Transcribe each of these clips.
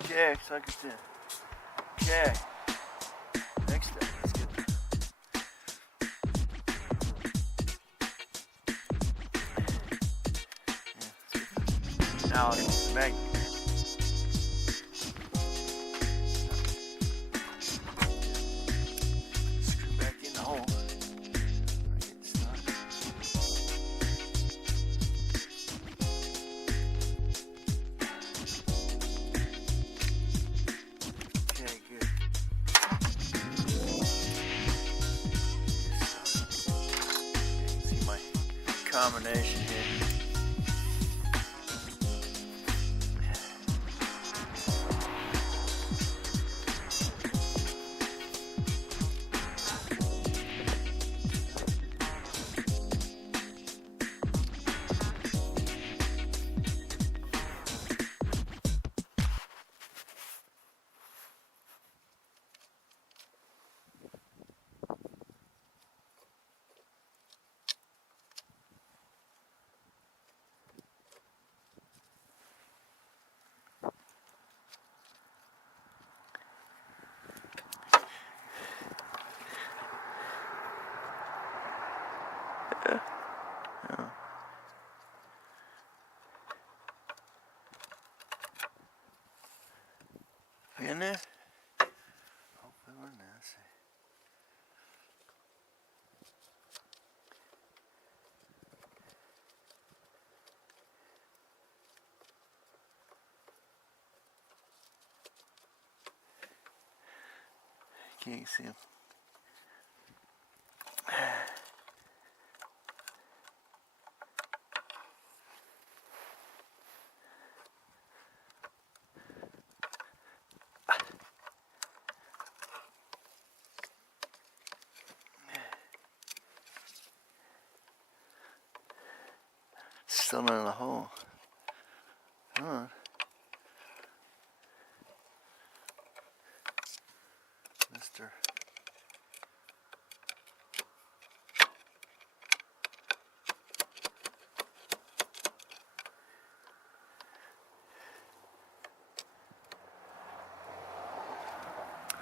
Okay, suck it in. Okay. Next up, let's get now it's the magnet. Screw back in the hole. Get started. Okay, good. You can see my combination here. We in there? Hopefully we're in there. Let's see. Can't see him. Still not in the hole. Come on. Mister.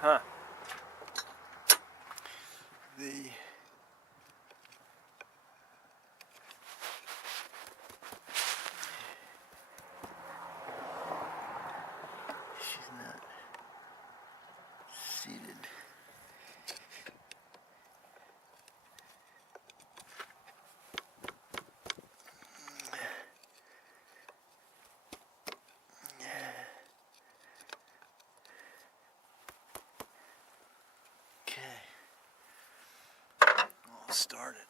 Huh. She's not seated. Okay. All started.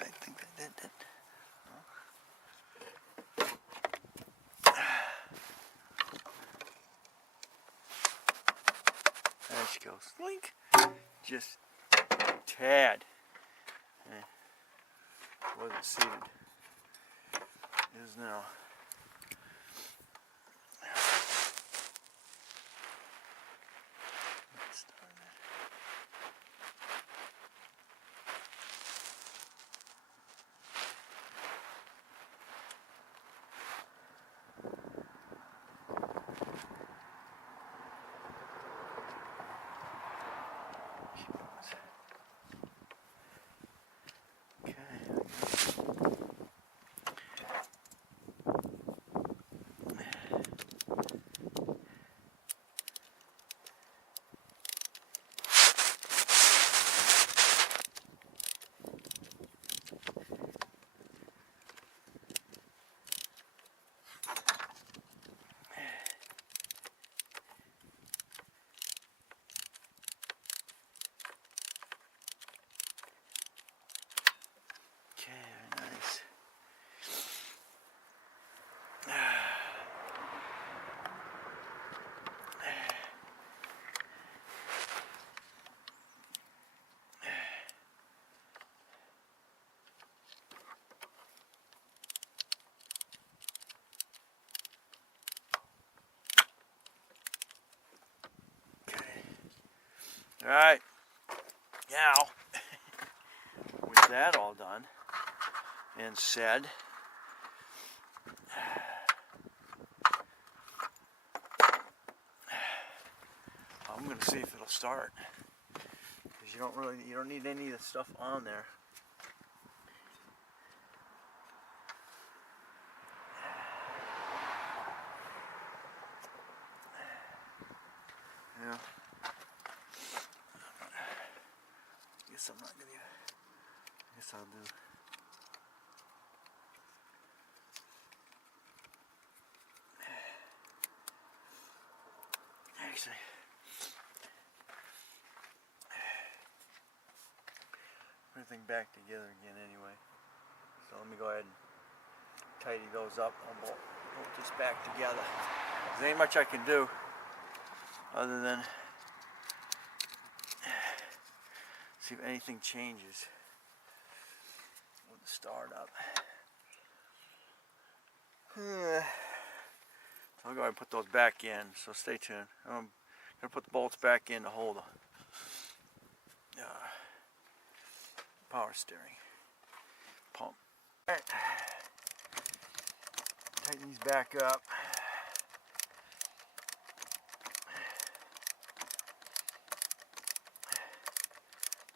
I think that did it. There she goes. Link. Just tad. Wasn't seated. Is now. Alright, now, with that all done and said, I'm going to see if it'll start. Because you don't need any of the stuff on there. Yeah. Guess I'm not gonna. Guess I'll do. Actually, put everything back together again anyway. So let me go ahead and tidy those up. I'll bolt this back together. There ain't much I can do other than see if anything changes with the startup. So I'll go ahead and put those back in, so stay tuned. I'm going to put the bolts back in to hold the power steering pump. All right. Tighten these back up.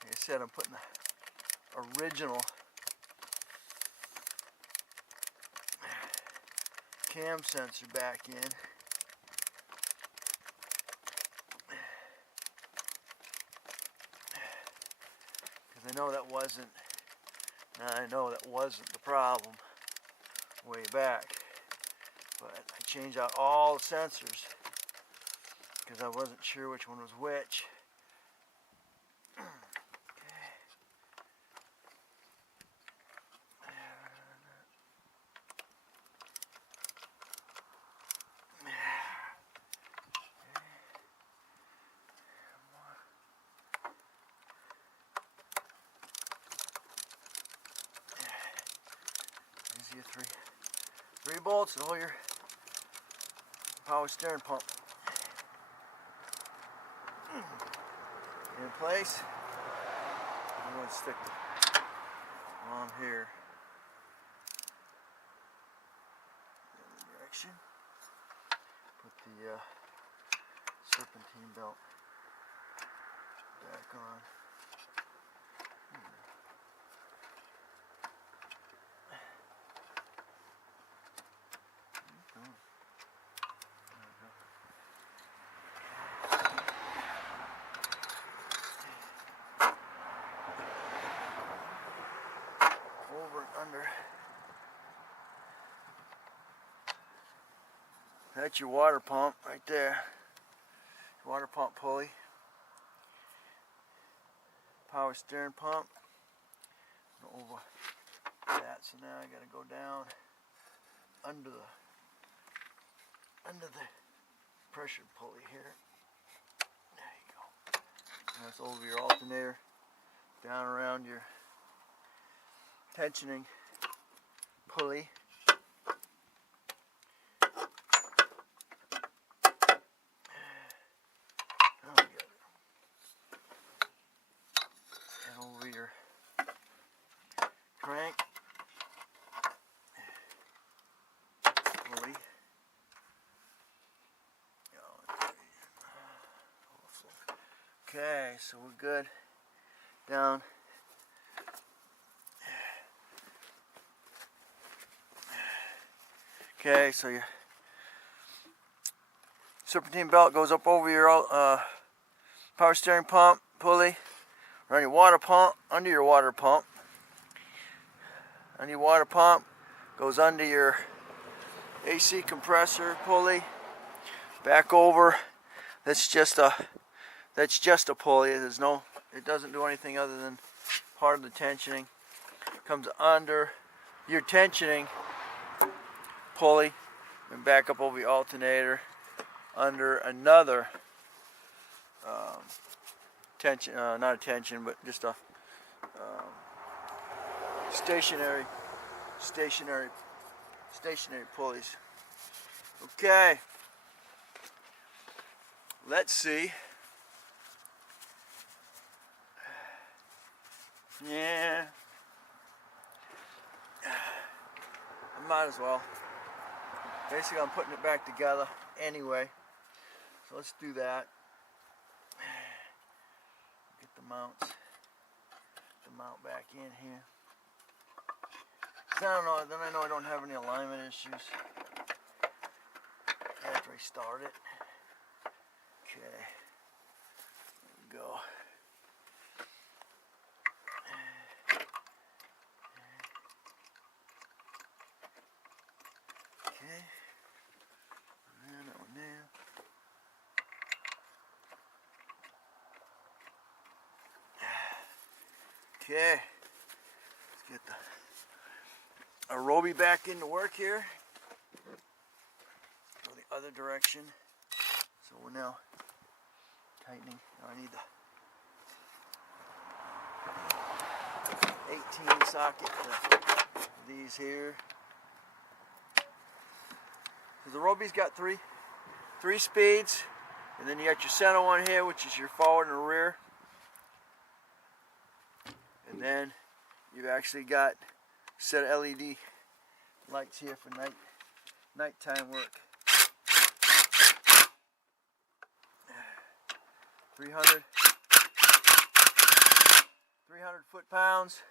Like I said, I'm putting the original cam sensor back in. Because I know that wasn't the problem way back. But I changed out all the sensors because I wasn't sure which one was which. These are three bolts to hold your power steering pump in place. I'm going to stick the on here in the direction. Put the serpentine belt back on. Over and under. That's your water pump right there. Water pump pulley. Power steering pump. Over that, so now I got to go down under the pressure pulley here. There you go. And that's over your alternator, down around your tensioning pulley. And over your crank pulley. Okay, so we're good. Down. Okay, so your serpentine belt goes up over your power steering pump pulley, around your water pump, under your water pump. Under your water pump goes under your AC compressor pulley, back over. That's just a pulley. It doesn't do anything other than part of the tensioning. Comes under your tensioning pulley and back up over your alternator under another tension, not a tension, but just a stationary pulleys. Okay, let's see Yeah. I might as well. Basically, I'm putting it back together anyway. So let's do that. Get the mount back in here. So I don't know, then I know I don't have any alignment issues after I start it. Okay, there we go. Okay, and that one there. Okay, let's get the Aerobi back into work here. Go the other direction. So we're now tightening. Now I need the 18 socket for these here. So the Aerobi's got three speeds, and then you got your center one here, which is your forward and rear. And then you've actually got a set of LED lights here for nighttime work. 300 foot-pounds.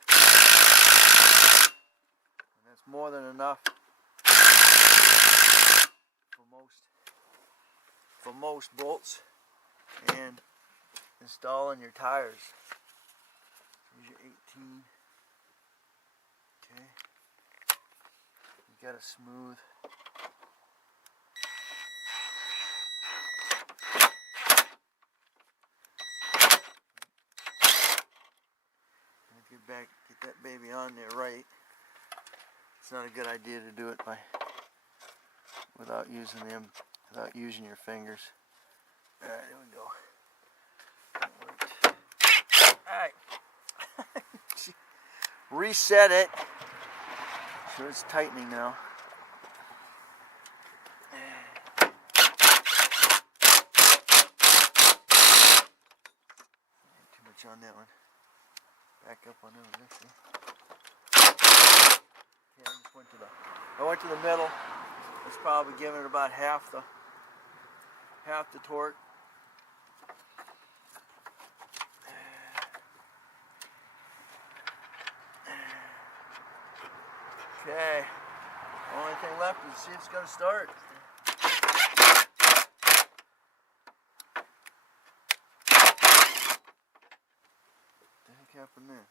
And that's more than enough for most bolts and installing your tires. Here's your 18. Okay. You got a smooth. Get that baby on there right. It's not a good idea to do it without using your fingers. All right, there we go. All right. Reset it. So it's tightening now. Too much on that one. Back up on over this one. Okay, I went to the middle. It's probably giving it about half the torque. Okay. Only thing left is to see if it's gonna start. What the heck happened there?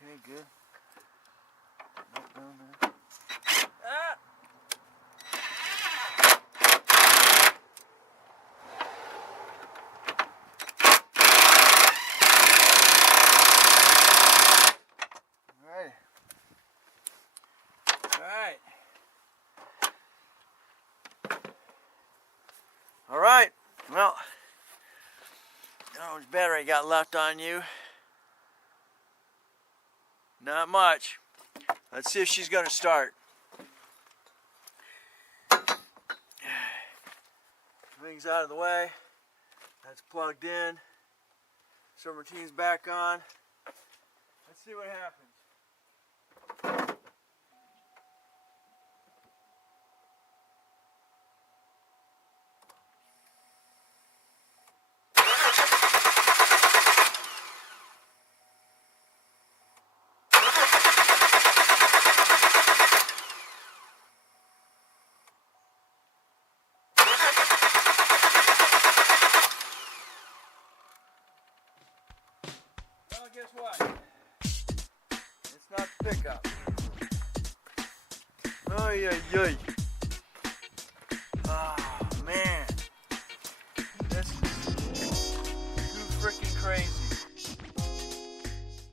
Okay, good. Nope, down there. Ah! Alright. Alright. Alright. Well, how much battery I got left on you? Not much. Let's see if she's going to start. Everything's out of the way. That's plugged in. Subroutine's back on. Let's see what happens. Well, guess what? It's not the pickup. Ay, ay, ay. Ah.